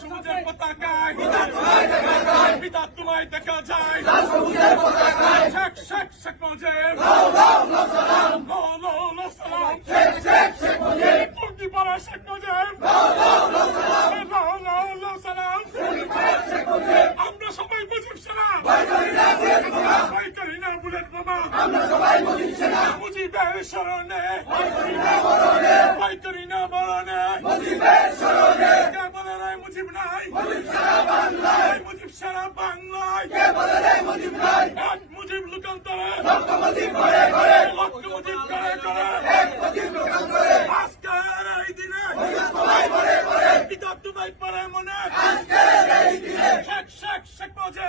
সবুজের পতাকায় বিধাত তোমায় দেখা যায়। শেখ শেখ মুজিব সালাম টুঙ্গি পাড়া শেখ মুজিব সালাম। আমরা সবাই মুজিব সেনা, ভয় করি না বুলেট বোমা। মুজিবের শরণে ভয় করি না মরণে। কে বলে নাই মুজিব নাই? মুজিব সারা বাংলায়। এক মুজিব লোকান্তরে লক্ষ মুজিব করে করে আজকের এই দিনে বিধাত তোমায় পড়ে মনে। শেখ মুজিব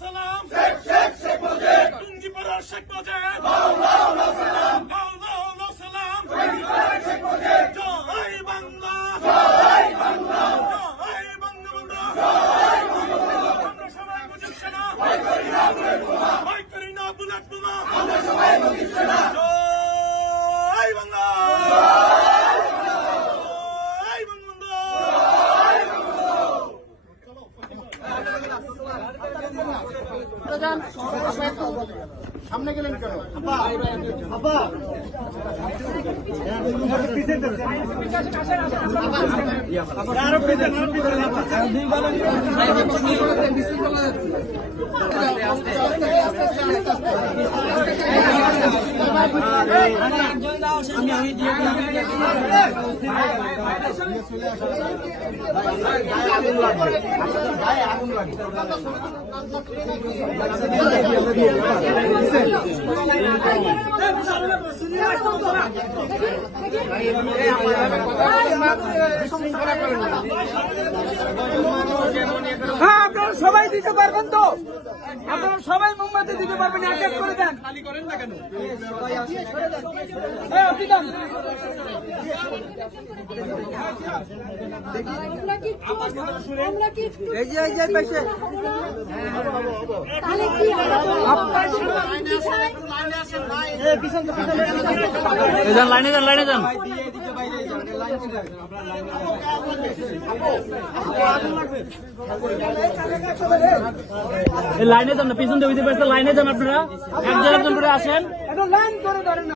সালাম টুঙ্গি পাড়া শেখ মুজিব সালাম। জয় বাংলা, জয় বঙ্গবন্ধু। আমরা সবাই মুজিব সেনা, ভয় করি না বুলেট বোমা। জয় বাংলা, জয় বঙ্গবন্ধু। সামনে গেলেন কেন? হ্যাঁ, আপনারা সবাই দিতে পারবেন তো? আপনারা সবাই মোমবাতি দিতে পারবেন? এক এক করে দেন। খালি করেন না কেন? আপনি দেন। এই যে পাশে লাইনে যান, লাইনে যান। লাইনে যান না, পিছন দিয়ে লাইনে যান। আপনারা একজন করে আসেন। লাইন করে ধরেন।